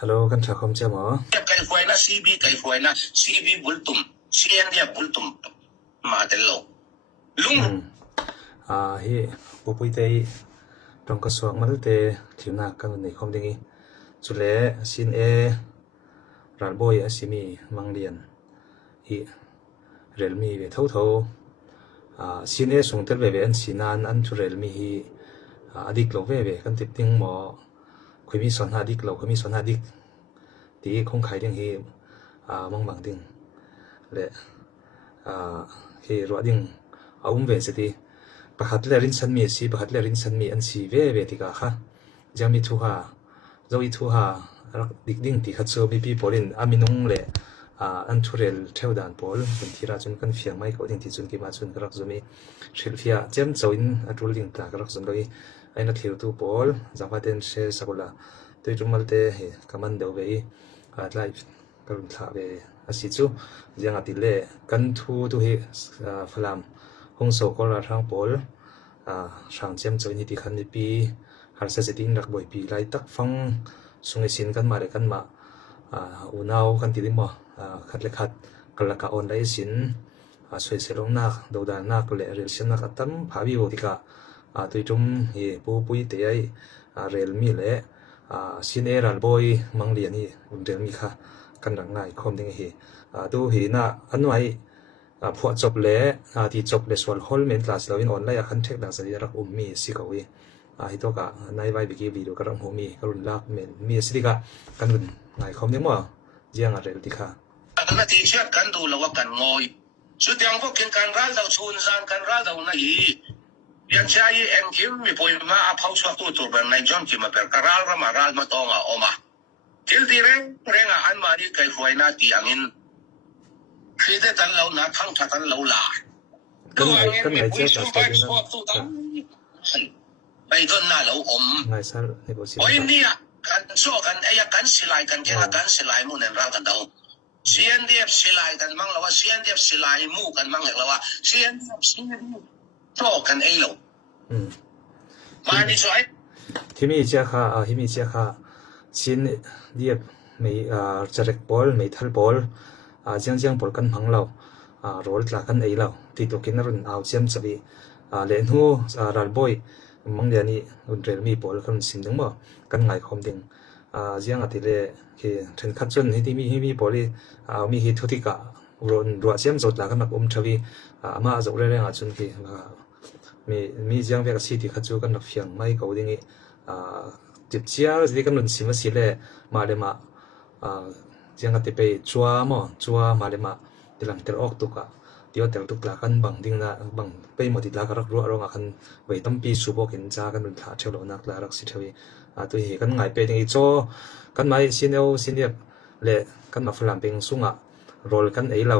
Hello กันชาคมเจ้าหมอไก่ฝอยนะ CB ไก่ฝอยนะ CB บุลตุม CN เนี่ยบุลตุมมาเตลลุงฮีปุปุยเตยตรงกระทรวงมันเตถิวนากันในคอมดิงสุเลซินเอรัลบอยอสิมีมังเลียนฮีเรลมีเวทเท่าซินเอส่งเตลเวเวนสินานอันทุเรลมีฮีอดิกโลเวเวกันติดติงหมอคุยมีสอนหาดิกโลคุยมีสอนหาดิกที่คงขายดิงฮีมังบังดิงและฮีรัวดิงเอาเวสติประหัตเลรินสันมีสีประหัตเลรินสันมีอันสีเวติกาค่ะยังมีทุหาโจอีทุหารักดิกดิ้งที่ขัดโซบีปีโพลินอามินุงเล่อันทุเรลเทวดานโพลเป็นที่ราชนกันเฟียงไม่ก็ดิ้งที่จุนกิมาจุนกรักจมีชิลเฟียเจมโจอินอัตุลิงตากรักจมเลยไอ้นักเที่ยวตูโพลจังหวัดเดนเชสกุลาตัวจุมัลเตะกำมันเดวเวไลฟ์กรุณาเวอาศิจูยังอติเล่กันทูตุเฮฟลามหงโซกอลาทางโพลช่างเจมโจอินที่ขันในปีหาเสด็จดิ้งรักบ่อยปีไล่ตักฟังสุงสินกันมาเด็กกันมาอุณาวกันติดิมบ่ขัดเล็กขัดกลักออนไลน์สินสวยเสลงนักดูดานักเละเรียลเชนนักตั้มภาวิโอติกาตัวจุ่มเฮปูปุยเตยเรียลมีเละสินเอรัลบอยมังเลียนี่เรียลมีค่ะกันดังง่ายคอมดิ้งเฮตัวเฮน่ะอันไว้พวกจบเละที่จบเลสวอลฮอลเมนคลาสเราอินออนไลน์คันเทคดังสัญลักษณ์มีสิกวีฮิโตกะในไว้บิกิวิดีโอกระดังหัวมีกรุณลักเมนมีสิกะกันรุ่นง่ายคอมดิ้งมั้งยังอะไรดีค่ะอันนั้นที่เชื่อกันดูแล้วว่ากันงอยสุดยังพวกกินกันรัลเราชูนซานกันรัลเราหน้าฮียังใช้เอ็มคิมมีพอยมาเอาเขาชักตัวแบบในจอมคิมมาเป็นกรัลมารัลมาตองออกมาทิลที่เร่งอันมาดีไก่ฝอยน่าตีอังอินคือได้ตันเราหน้าทั้งทันเราหลาก็ไหนเจ้าตัวนี้นะไปต้นหน้าเราไงซะในบทโอ้ยเนี่ยกันโซ่กันไอ้กันสิไลกันแค่กันสิไลมูนันเรากันเดาเสียนเดียบสิไลกันมั่งเราว่าเสียนเดียบสิไลมูกันมั่งเราว่าเสียนเดียบโซ่กันไอ้เรามานี่สวยที่มีเจ้าค่ะชิ้นเดียบไม่จะเร็กบอลไม่ทัลบอลจังบอลกันพังเราโรลตลากันไอ้เราที่ตัวกินนั่นเอาเชื่อมสบีเลนหูรัลบอยมังเดียนี่รุ่นเรียลมีบอลกันสิมดึงบ่กันไงคอมดึงยังอติเล่คือเทนคัดจนที่มีบอลมีฮิตทุติกะรุ่นรัวเชื่อมสดหลักกันนักทวีมาจากเรื่องจนคือมียังเวกสิที่คัดจูกันนักเฟียงไม่เขาดิ้งจิบเชียร์ที่กันรุ่นสิมสิเล่มาเลมายังอติไปจัวมาเลมาที่หลังเตอร์ออกตุกะที่ว่าเตอร์ตุกลากันบังดิ้งนะบังไปหมดที่ลากันรักรัวรองกันไว้ตั้มปีสูบกินจ้ากันรุ่นท้าเชลนักลารักสิทวีตัวเหกันไงไปดิ้งอีโจกันไม่สินเดียบเละกันมาฝรั่งเป็นสุงะโรลกันไอเรา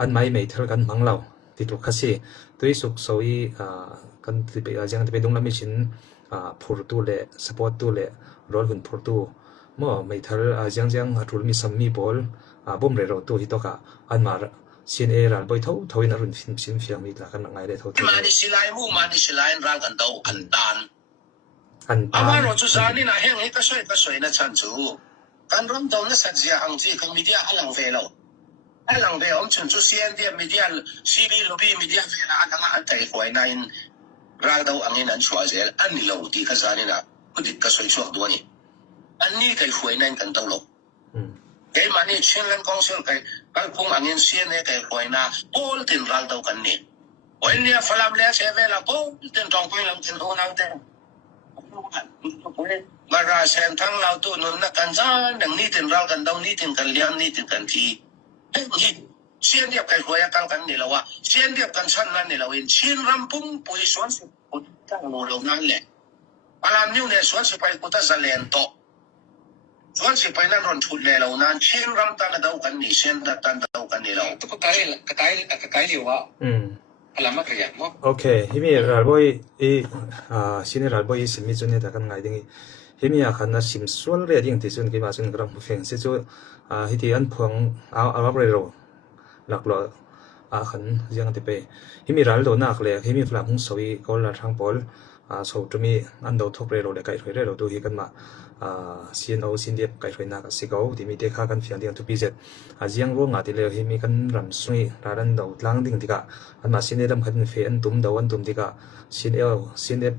อันไม่เท่ากันมังเราที่ถูกคัดซีตัวสุกโซยกันที่ไปยังที่ไปดงละมิชินพูดตัวเละสปอร์ตตัวเละโรลหุ่นพูดตัวมั่วไม่เท่ายังทุลมีซัมมีบอลบ่มเร็วตัวที่ตัวกะอันมาสินเอรัลบอยเท่าอินรุ่นสินเฟียงมีหลักกันไงได้เท่ามาดิสิไลมูมาดิสิไลน์รัลกันเดาอันตานอามาโรจุสานี่นะเฮงให้ก็สวยนะฉันจูกันรำตรงนั้นสัจจะอังที่คงมีเดียอันหลังเวลอันหลังเวลฉันจูเซียนเดียมีเดียซีบีลูบีมีเดียเวลาอันนั้นอันไต่หวยนายรัลเดาอังนี้นั่นชัวร์เซลอันนี้เราที่ข้าสารนี่นะก็ติดก็สวยชัวร์ตัวนี้อันนี้ไก่หวยนายกันเดาหลบไก่มันนี่เช่นเรื่องกองเชียร์ไก่กันคงอังนี้เสียเนี่ยไก่หวยนาโอ้ตินรัลเดากันนี่วันนี้ฝรั่งเลี้ยเซเวลาโอ้ตินตองไปลำตินโอนังเต้มาราเซนทั้งเราตัวนู้นนักการจ้าดังนี้ถึงเรากันตรงนี้ถึงกันเลี้ยงนี้ถึงกันทีนี่เสียนเดียบกันหัวกันนี่เราว่าเสียนเดียบกันชั้นนั้นนี่เราเห็นเชียนรำพุ่งปุยสวนสุดตั้งโมเรานั่นแหละพลามนิ้วเนี่ยสวนสุดไปกุตาจะเล่นโตสวนสุดไปนั่นรอนชุดเลยเรานั่นเชียนรำตั้งเดากันนี่เชียนตั้งเดากันนี่เราตุ๊กตาเดียวว่าAlamat kerja mo. Okay, himi ralboy sini ralboy simi jone ta kan ngai dingi. Himi akan na sim sual re ding ti jun ki ma jun gram feng se chu hiti an phang awab re ro. Laklo akan yang ti pe. Himi raldo na kle himi flam hung soi kol la thang pol so to mi an do thok re ro le kai re ro tu hi kan ma CNO สินเดียบไกถอยนักสิเกาที่มีเด็กข้ากันเฟียงเดียงทุปีเจ็ดเจียงร่วงที่เลวมีกันรำสุยร้านดาวล้างดิ่งที่กะอันมาสินเดียดำขันเฟียนตุ่มดาวอันตุ่มที่กะสินเดียบ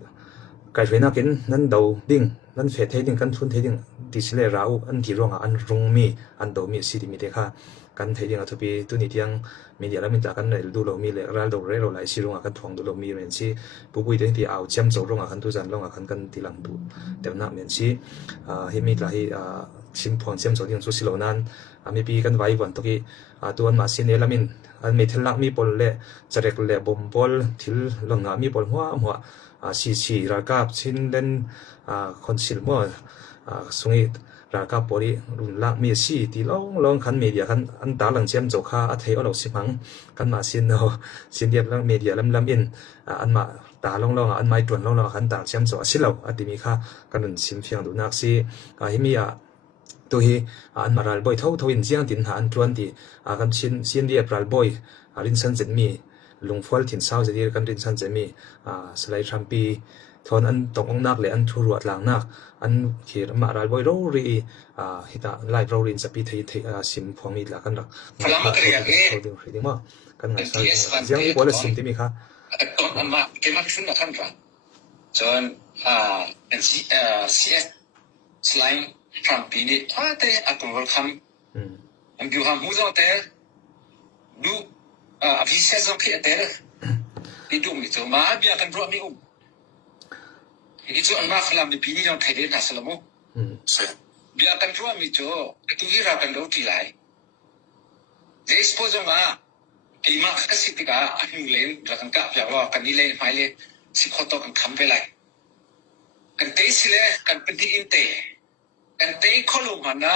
ไกถอยนักกินนั้นดาวดิ่งนั้นเฟียเทดิ่งกันทุนเทดิ่งดิสิเลราอันที่ร่วงอันรุงมีอันดาวมีสิที่มีเด็กข้ากันเทดิ่งทุปีตุนิที่ยังมีเดียแล้วมีแต่กันเลยดูเรามีเลยรัลดาวเรโรไหลสิร่วงกันทวงดูเรามีเหมือนสิผู้ป่วยที่เอาเชื่อมโซ่ร่วงกันทุจันร่วงกันที่หลังดูแต่นักเหมือนสิที่มีหลายชิมพรเชื่อมโซ่ที่สุสิโลนั้นมีปีกันไว้วันตุกี้ตัวมาสินเอลามินอันมีทิลลักมีปนเล่จะเรียกเล่บอมบอลทิลลงมีปนหัวสีรากาบชินเล่นคนสิลมัวสุงิรากาบปอดีรุนลักมีสีที่ลองขันมีเดียขันอันตาหลังเชื่อมโซ่ข้าอัฐเทอเราสิมังกันมาสินเอาสินเดียบลังมีเดียลำอินอันมาตาลองอันไม่ตรวจลองขันตาเชื่อมโซ่สิเราอัติมีข้ากันนุนสิมเฟียงดูนักสิฮิมีตัวฮีอันมารัลบอยเท่าอินเสียงตินหาอันทวนที่กันสินเดียบรัลบอยรินสันเจมีลุงฟอลทินเศร้าจะดีกันรินสันเจมีสไลทรัมปีทอนอันตกองนักเลยอันทุรวดหลังนักอันเขียนมารัลบอยโรรีฮิตาไลฟ์โรรินสปีเทสิมพวงมีหลักกันหลักเขาดึงรีดิ้งว่ากันไงเสียงมีบอลสิมที่มีค่ะตอนอันมาเกมมาขึ้นมาขั้นกันจนCS สไลด์ทรัมปีนี้ถ้าแต่อัตโนมัติคำอันดูคำมูจงแต่ดูอภิเษกจงคิดแต่ที่ดูมิจมาเบียกันรวมมีอีกอันมาขลังในปีนี้จงไทยเดินหาสลมุเบียกันรวมมีตัวที่เรากันรู้ที่ไรเจสโปจงมาไอ้มาคัสิติกาอันนี้เล่นรักันกับอย่างว่ากันนี่เล่นไม่เล่นสิขอตัวกันคำไปเลยกันเตะสิเลยกันเป็นที่อินเตะกันเตะข้อลงมานะ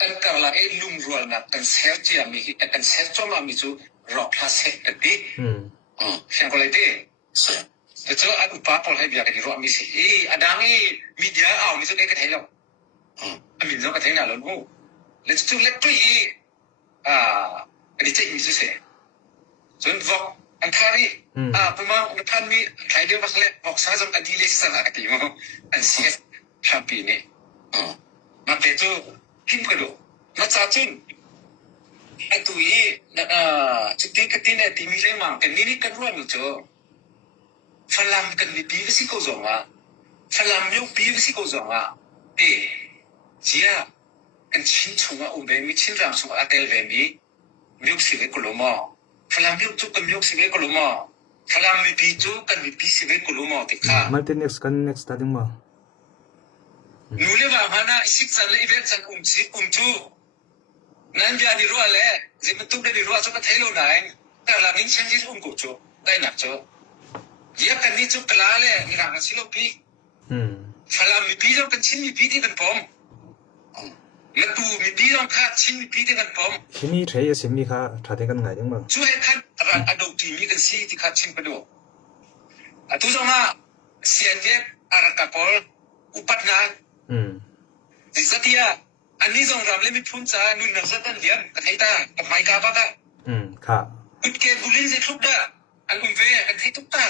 กันกำลังลุมรัวนะกันเซลจีมีกันเซลจอมามีจูรอคลาสเซ็ตดีเสียงก็เลยดีแต่เจ้าอันอุปาพอให้เบียกันที่รัวมีสิอันดังนี้มีเดียเอามีจูเด็กกันเท่าไหร่อันมีจูกันเท่าไหร่แล้วนู้แล้วจูเล็กตัวอันนี้จะมีจูเสียจนบอกอันท่านี้ประมาณอันท่านมีใครเดียวมาเลยบอกซาจงอดีเลสนะที่มั้งอันเสียแชมเปี้ยนเนี่ยมาเตะจูหิมกระดูมาจ้าจุนไอ้ตัวนี้จุดที่กันที่เนี่ยที่มีเรื่องมันกันนี่กันรู้มั้ยจ๊อฝรั่งกันมีปีวิสิโกจงอ่ะฝรั่งมีปีวิสิโกจงอ่ะเจียกันชินชงอ่ะอุเบมีชินรำชงอ่ะเตลเวมีมีสิเวกุลมอฝรั่งมีจุกันมีสิเวกุลมอฝรั่งมีปีจุกันมีปีสิเวกุลมอติค่ะมาเตน็กซ์กันเน็กซ์ตัดดิ้งมานูเลว่าฮานะสิกสันเลเวสันจูนั่นจะนี่รู้อะไรจะมันตุ้งได้รู้ว่าจะกันเทโลไหนแต่ละนิ่งเช่นที่กูจูได้หนักจูเยี่ยกันนี่จูกลาเลยนี่รังสิโลปีฝรั่งมีปีต้องกันชิ้นมีปีที่กันพร้อมแล้วตูมีปีต้องคาดชิ้นมีปีที่กันพร้อมที่มีเทย์สิมีค่ะถ้าได้กันไงยังบ้างช่วยให้คันรันอดที่มีกันซีที่คาดชิ้นไปดูตู้จงอ่ะเสียงเจ็บอารักกับพอลอุปัตนาดิสติยาอันนี้จงรำเล่นไม่พ้นจ้านุ่นนักสัตว์เลี้ยงกันให้ตากับไม้กาบ้ากันค่ะอุดเกบุลินเสทุกด้าอันเวกันให้ทุกตา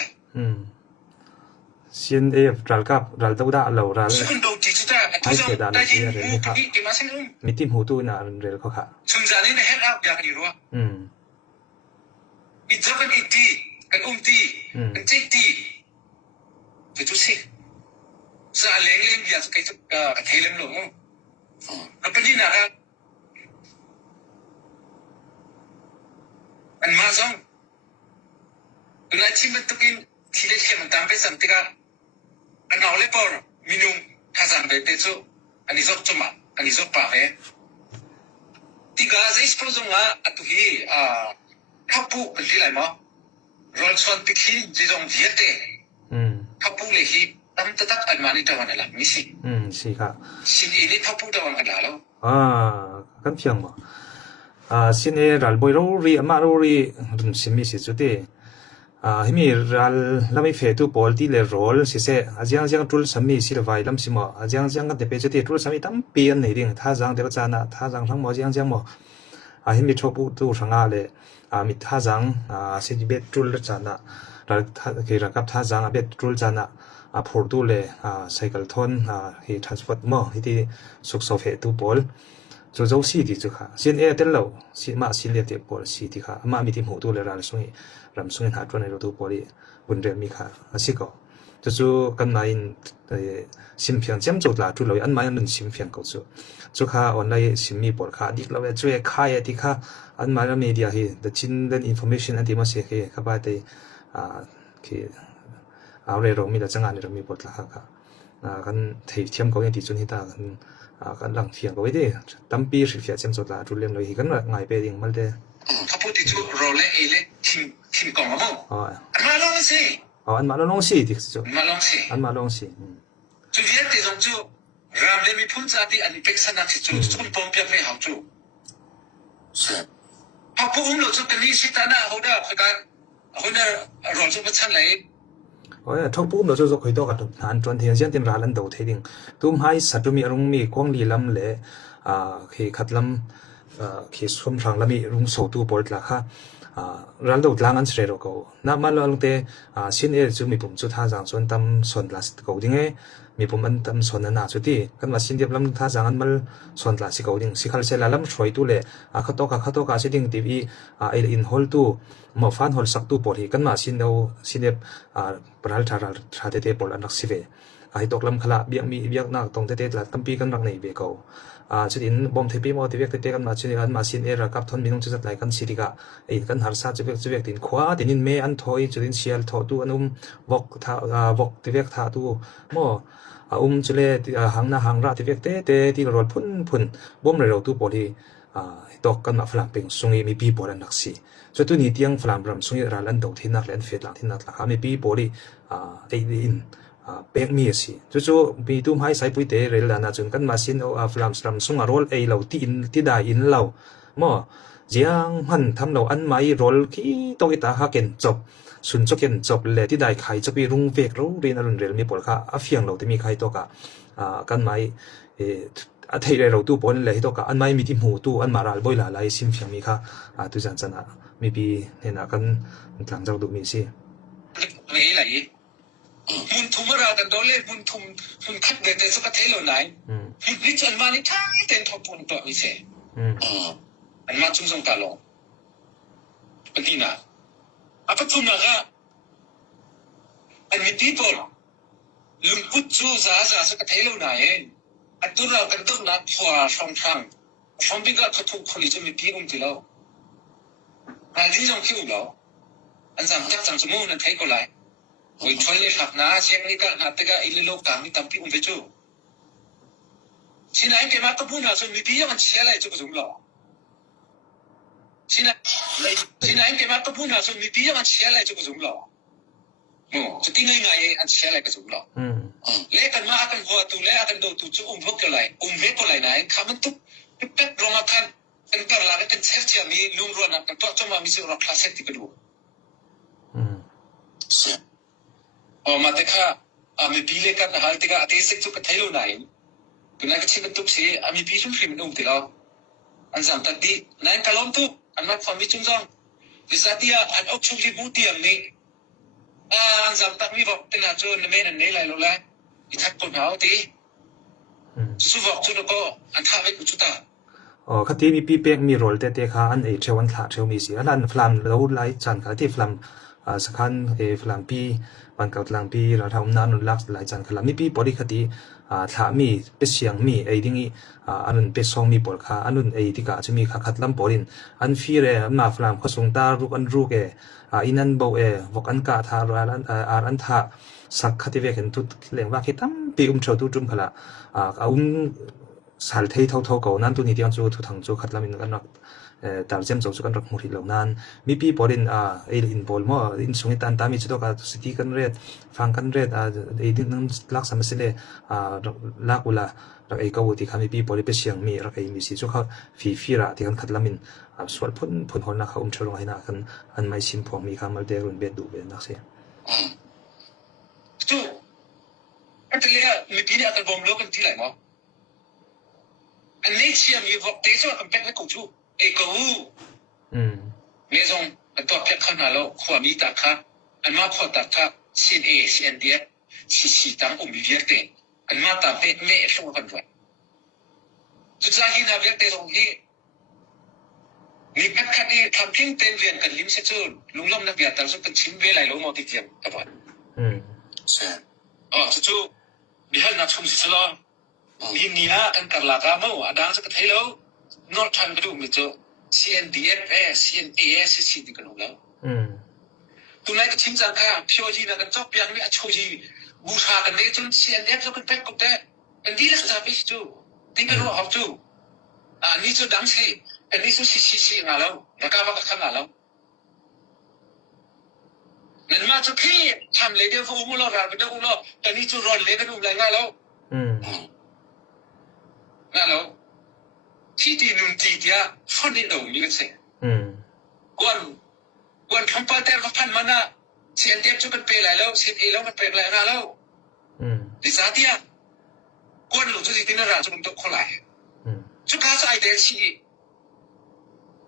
เซียนรัลกับรัลตัวด้าเรารัลสุนโดจิจุดาทุกจงได้ยินมูที่เกมาเส้นมีทีมหูตู้น่ะเรื่องเขาค่ะชุมจานี่เนี่ยเฮดอัพอยากดีรู้อิจกันอิตีกันตีกันเจตีจุดสิจะเลี้ยงอยากจะเทเลมลงแล้วเป็นที่ไหนครับอันมาส่งคุณอาชีพมันตุกินที่เล็กมันตามไปสัมติกาอันเอาเลยปอร์มินุมข้าสันไปเตจูอันนี้จบจุมาอันนี้จบป่าเฮ่ที่กาจะสปอร์ตงอ่ะอัตุฮีทับปูเป็นที่ไหนมั้งรอลส่วนติคินจีจงเวียเต้ทับปูเลยฮีตั้มตัดอันมานี่ตะวันอะไรมิสิสิค่ะสินiniทับปูตะวันอะไรแล้วกันเพียงมั้งสินรัลบอยโรรีมาโรรีรุ่นสิมิสิจุดเดีให้มีรัลแล้วไม่เฟตุบอลที่เลโรลสิเสอาจยังทุลสามีสิลไวลำสิมาอาจยังกันเดเป็นจุดที่ทุลสามีตั้มเปลี่ยนในเรื่องท่าจังเดี๋ยวจานะท่าจังทั้งหมดยังมั้งให้มีชอบตู้สังอาเลยมีท่าจังสิเบ็ดทุลจานะรัลคือรักกับท่าจังเบ็ดทุลจานะ phur tu le cycle thon hi transport mo hi ti suk so phe tu pol chu zo si ti chu kha sin e tel lo si ma sin le te pol si ti kha ma mi ti mu tu le ral sui ram sui ha tron ro tu poli bun re mi kha asi ko chu kan na in sim phiang chem chu la tu lo an ma nun sim phiang ko chu kha online sim mi pol kha dik lo e chu e kha e ti kha an ma media hi the chin then information an ti ma se ke kha ba te ki aure ro mi da changa ni ro mi pot la kha kan thei thiam ko ti chun hi ta kan lang phiang ko we de tampi ri fia chem chu la tu lem lo hi kan ngai pe ding mal de ka pu ti chu ro le e le tin kong mo ma long si an ma long si ti chu ma long si an ma long si chu ye ti jong chu ram le mi phun cha ti an pek san na chi chu chun pom pya phe hao chu se ha pu lo chu kan ni si ta na ho da kha ka ho na ro chu ba chan lai thok pum lo zo khoi to ka han tron thian sian tin ralan do theding tum hai satumi arung mi kwang li lam le khi khatlam khi sum rang lami rung so tu port la kha ral do tlang an sre ro ko na ma lo te sin e chu mi pum chu tha jang chon tam son las ko ding e mi pum an tam son na chu ti kan ma sin dep lam tha jang an mal son la si ko ding si khal se la lam throi tu le kha to ka se ding tv in hol tu mo fan hol sak tu por hi kan ma sin no sinep pral tha te pol an rak sive ai tok lam khala biak mi biak na tong te la tampi kan rak nei be ko chutin bom thepi mo te vek te kan ma chini an ma sin era kap thon minung chat lai kan sirika ei kan har sa chevek tin khwa tin me an thoi chutin sial tho tu anum wok te vek tha tu mo chule hangna hangra te vek te ti rol phun bom re ro tu poli tok kan ma flam peng sungi mi pi por an naksi so tu ni tiang flam ram sungi ralan do thinak len fet la thinak la mi pi poli ei in pek mi si chu bi tum hai sai pui te rel na chun kan ma sin o flam ram sunga rol ei lo ti da in lo mo jiang han tham lo an mai rol ki to ita ha ken chop sun cho ken chop le ti dai khai chopi rung vek ro rin arun rel mi por kha a fiang lo te mi khai to ka kan mai a thei re ro tu pon le hi to ka an mai mi ti mu tu an maral boi la lai sim fiang mi kha tu jan chana mi bi ne na kan tlang jau du mi si le lai mun thum ra kan dole mun khat de te so ka thei lo nai hi chan ma ni thai ten thop pun to mi se an ma chung song ka lo patina apa thum na ga an mi people lung put chu za so ka thei lo nai atura kan tu na phwa song thang song bi ga ka thu kholi chu mi pi ti lo an ji jong khiu lo an jam tak jam chu mo na thei ko lai oi thoi khap na siang ni ka na te ga ile lo ka mi tam pi ve chu sinai ke ma to bu na so mi pi yang che lai chu ko jong lo sinai ke ma to bu na so mi pi yang che lai chu ko jong lo mo chu ti ngai an che lai ka jong lo le kan ma kan ho tu le kan do tu chu vok ke lai ve ko lai nai kha man tu pek ro ma kan ka la kan chef chi mi lung ro na kan to chu ma mi se ro class ti ka du ma te kha mi pi le kan hal te ga ate se chu ka thailo nai tu na ka chi tu se mi pi sun frim ti lo an jam ta di nai ka lom tu an ma pham mi chung jong bisatia an ok chu li bu ti am ni an jam ta mi vok te na chu ne me na nei lai lo lai i thak pon hao ti su vok chu no ko an tha ve ku chu ta khati mi pi pek mi rol te kha an ei thewan thla theu mi si an flam lo lai chan kha ti flam sakhan flam pi ban kaut lang pi ra thau nan lak lai chan khala mi pi pori khati thla mi pe siang mi ei dingi anun pe song mi por kha anun ei tika chumi kha khatlam porin an fi re ma flam khosung ta ruk an ru ke inan bo vok an ka tha ra an tha sak khati ve ken tu lengwa ki tam pi thau tu tum khala sal thei thau ko nan tu ni tiang chu thu thang chu khatlam in kan tar jem chu kan rak muri lo nan mi pi porin in bol mo in sungi tan ta mi chu ka city kan red fang kan red ei din lak samasile lakula rak ei ko ti khami pi poli pe siang mi rak ei mi si chu kha fi ra ti kan khatlamin swal phun hol na kha thorong haina kan an mai sim phom mi kha mal de run be du be na se tu atlia mi pi ya kan bom lo kan ti lai mo an nei chia mi vok te so kan pek na ko chu e ko me zong to pek khana lo khwa mi ta kha an ma kho ta kha sin a sin dia สิตามมีเวียกเตอันมาตามเตเมะส่งกันด้วยสุดท้ายที่นาเวียกเตตรงที่มีแพ็คคัดนี้ทำทิ้งเต็มเวียนกันลิ้มเสจูลุงล้มนักเบียดแต่สุดเป็นชิ้นเวลัยลงมอติเทียมกับว่าใช่เสจูมีให้นักชมสิลอมีเนียกันกันลากาเมื่อดังสักทีแล้วนอตทันกระดูกมิโจ CNDFS CNAS สิที่กันแล้วตัวไหนก็ทิ้งจังค่ะพี่โอจีนะกันจบยังไม่อโชจีบูชากันได้จน CNDF จะเป็นแพ็คกุ๊กได้เป็นดีแล้วจะไปจูทิ้งกันว่าเขาจูนี่จูดังสิอันนี้จูซีงาแล้วแล้วก็ว่ากันแล้วนั่นมาจูขี้ทำเลยเดี๋ยวฟูมุลราไปเดี๋ยวอุลแต่นี่จูรอนเลยกันอุลายงาแล้วนั่นแล้วที่ดีนุ่นที่เดียฟันนี่เรามีกันเสียวันคำพูดแต่ละพันมันน่ะเสียงเทียบจุกันเปล่าแล้วเสียงเอแล้วมันเปล่าแล้วดิสาเดียกวนหลุดจุดที่นั่นราจุมันต้องคนไหลจุดข้าจะไอเดียชี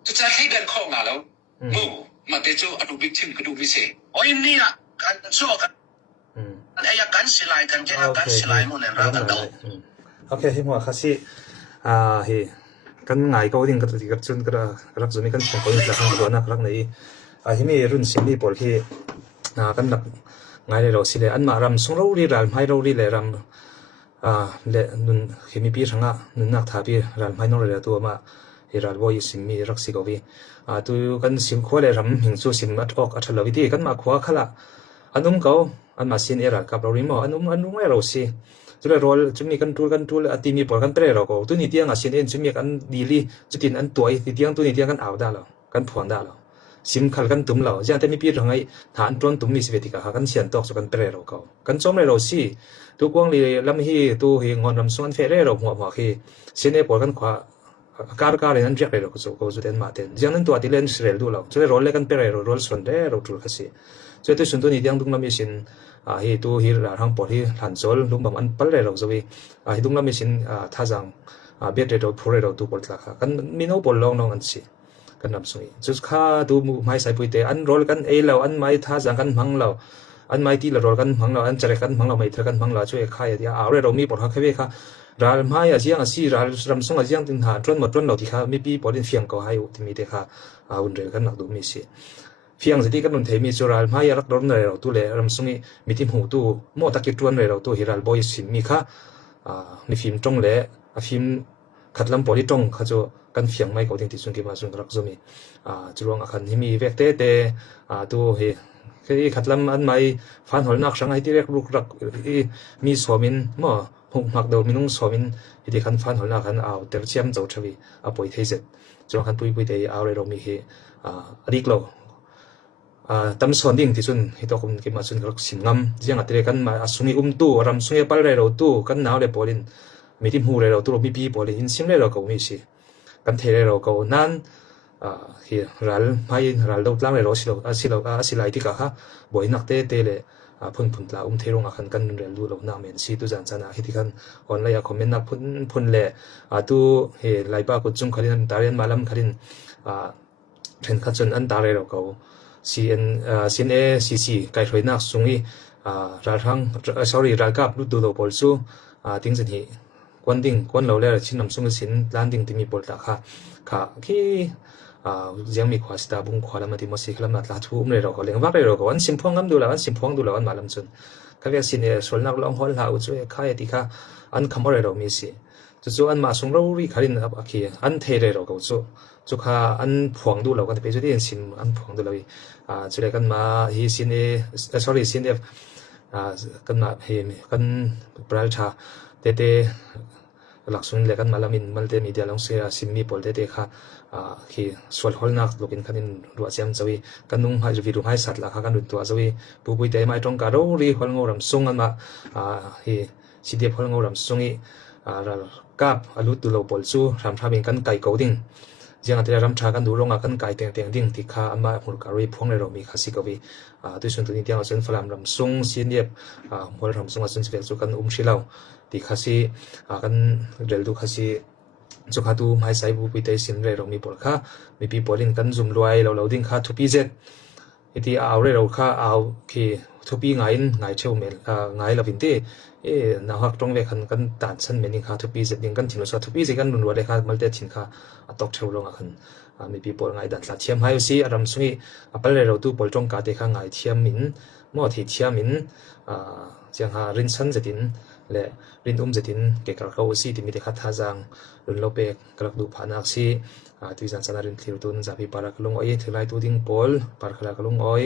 จุดจะให้เดินข้องาแล้วมูมาเตจูอดุบิทิมกระดูวิเศษโอ้ยนี่ล่ะกันสู้กันไอ้ยักษ์กันสิไลกันแค่กันสิไลมันเนี่ยรักกันต่อโอเคที่หมอคาสิเฮกันง่ายก็ดิ่งก็ติดกับจุนก็รักจุนนี่กันส่งคนหลักตัวนักรักในที่มีรุ่นสิ่งนี้ปอลที่กันหลักง่ายเลยเราสิเลยอันมารำส่งเราดีรำให้เราดีเลยรำเลยนุ่นที่มีปีทั้งนุ่นนักท่าปีรำให้น้องเลยตัวมาเฮรัลบอยสิ่งมีรักสิกวีตัวกันสิ่งขวาเลยรำหิงสู้สิ่งมัดออกอัตลวิธีกันมาขวาขละอันนุ่มเขาอันมาสินเอรัลกับเราริมอันนุ่มให้เราสิจุดรอลจุดมีกันทูลตีมีปอลกันเปรย์เราก็ตัวนี้เตียงสินเอ็นจุดมีกันดีลีจุดที่อันตัวที่เตียงตัวนี้เตียงกันเอาได้แล้วกันผ่อนได้แล้วสิมขัลกันตุ้มเราอย่างแต่มีปีทั้งไงฐานตรวนตุ้มมีสเวติกากันเสียนตอกสุกันเปรย์เราเขากันจอมเลยเราสิตัวกวางเลยลำฮีตัวเฮงอนลำส่วนเฟรเราหัวเฮสินเอปอลกันขวาการเลยนั่นเรียกเลยเราก็จุดเด่นมาเต็นอย่างนั้นตัวที่เล่นสเรลดูเราจุดรอลเล่กันเปรย์เรารอลส่วนเร่เราจุดกันสิจุดที่ส่วนตัวนี้ยังตุ้งลำมีสินเฮตัวเฮราทางปอดที่หลันโซลลุงบำอันเปรย์เราจะวิเฮตุ้งลำมีสินท่าจังเบียดเราพูดเราตัวปอดละค่ะกันมีโน้บอลลองน้องอันสิกันนำสุยจุดข้าดูไม่ใส่ปุ๋ยเตอันรอลกันเอเราอันไม่ท่าจังกันพังเราอันไม่ที่เรารอลกันพังเราอันจะเรกันพังเราไม่เท่ากันพังเราช่วยข้าอย่างเอาเลยเรามีปอดข้าแค่ค่ะราลไม่อาเจียงอาชีราลรำส่งอาเจียงถึงหาจนหมดจนเราที่ข้าไม่ปีปอดินเฟียงก็ให้ที่มีเด็กข้าอุ่นเรือกันหนักดูมีสิเฟียงสิที่กันนุ่นเทมีจุราลไม่รักร้อนเลยเราตัวเลยรำส่งมีที่หูตัวโมตักกิจวนเลยเราตัวฮิรัลบอยสิมีข้าในฟิล์มจงเลยฟิล์มขัดลำปอดิจงข้าจะกันเฟียงไม่ก็ถึงที่สุนกิมาสุนรักจะมีจุลวงอาคันที่มีเวกเตตัวเฮคือขัดลำอันไม่ฟันหัวนักสังให้ที่เรียกลูกรักมีสวมินมั่วหงมักเดามีนุ่งสวมินที่ขันฟันหัวนักขันเอาเตลเชียมเจ้าชวีป่วยเทเสจุลขันปุยเตเอาเลยเรามีเฮอดีกเราตั้มส่วนดิ่งที่สุนที่ตัวคนกิมาสุนรักสิมงำยังอัตเรกันมาสุนีตู้รำสุนีปัลเลยเราตู้กันหนาวเลยปอลินมีที่หูเลยเราตู้มีปีปอลินซิมเลยเราก็มีสิกันเทเลยเราก็นั่นเฮรัลไม่รัลเราตั้งเลยเราสิไลที่กะฮะบ่อยนักเตะเลยพุ่นลาเทรงอาคันกันเรียนรู้เราหน้าเมนซีตุจันจันที่กันออนไลน์คอมเมนต์นักพุ่นเลยตู้เฮไลบ้ากุจุงขัดินตาเรียนมาลำขัดินเห็นขัดจนอันตาเลยเราก็CNACC ไกลถอยนักสุงีรัลทั้งรัลกับรูดูเราบอลซูทิ้งสิที่กวนดิ่งกวนเราเลยชิ้นน้ำสุงสินล้านดิ่งที่มีบอลตาค่ะที่ยังมีความสตาบุงความละมันที่มันสิขลังนัดลาทุ่มเลยเราก็เลี้ยงวักเลยเราก็วันสิมพวงกันดูแล้ววันสิมพวงดูแล้ววันมาลำจนก็เรียกสินส่วนนักลองฮอลลาอุจจาระข้าที่ข้าอันคำว่าเรามีสิจุดอันมาส่งเรารีขารินครับโอเคอันเทเลยเราก็จุดข้าอันพวงดูเราก็จะไปจุดที่สินอันพวงดูเราจุดอะไรกันมาฮีสินsorry สินกันมาเฮกันปราชาเตหลักสุนเลยกันมาลามินมัลเตมีเดียลองเสียสิมีปอลเตค่ะที่ส่วนฮอลนักลูกินกันรัวเสียมจวีกันนุ่งให้วิรุให้สัตว์ละกันดุตัวจวีปุยเตไม่ตรงกันเรารีฮอลงอรำซุงกันมาที่สิเดียฮอลงอรำซุงอีกับอลุตุโลปอลซูรำชาบินกันไก่เกาดิ่งยังอันที่รำชากันดูลงกันไก่เตียงดิ่งที่ข้าอันมาหุ่นการีพวงในเรามีข้าสิกวีด้วยส่วนตัวนี้ที่เราเส้นฟลามรำซุงสิเดียหัวรำซุงส่วนเสียงสุกันชิลาวที่ข้าสิกันเรลดูข้าสิจุกหาดูไม่ใส่บุปผิดสินเรื่องมีปอลข้ามีปีปอลินกันซุ่มรวยเราดิ่งข้าทุปีเจ็ด iti aure ro kha au ki thupi ngai cheu mel ngai lovin te na hak tong ve kan tan chan mening kha thupi je ding kan thinu sa thupi je kan runwa le kha malte thin kha atok theu ronga khan mi people ngai dan tla thiam hai si aram sungi apal le ro tu pol tong ka te kha ngai thiam min mo thi thiam min chiang ha rin san jetin le rin jetin ke kar ka si ti mi te kha tha jang run lope kalak du phanak si tu jan sana rin thlir tu na japi para kalung oi thlai tu ding pol par khala kalung oi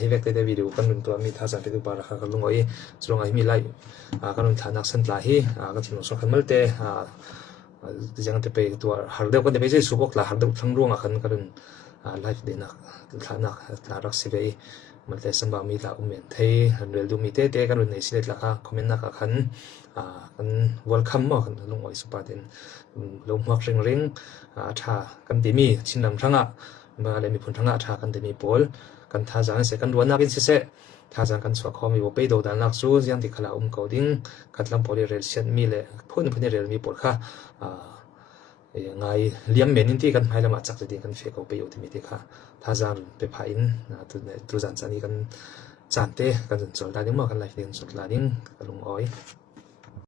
hi vek te video kan run tu mi tha ja pe tu para kha kalung oi chunga hi mi lai kan run thanak san tla hi ka thinu so khan malte jang te pe tu har deu kan te pe je subok la har deu thang ronga khan kan live de na thana la rak se ve malte samba mi la umen thei rel du mi te kan run nei silet la kha comment na ka khan kan welcome mo kan lung oi supa den lo mak ring tha kan ti mi chinlam thanga ma le mi phun thanga tha kan ti mi pol kan tha jang se kan ruana bin se tha jang kan chwa khomi bo pe do dan lak chu jiang ti khala coding khatlam poli rel sian mi le phun rel mi pol kha ngai liam menin ti kan haila ma chak te kan fe ko pe yo ti mi ti kha tha jang pe pha in tu jan chani kan chante kan chol da ding mo kan life din chol la ding kalung oi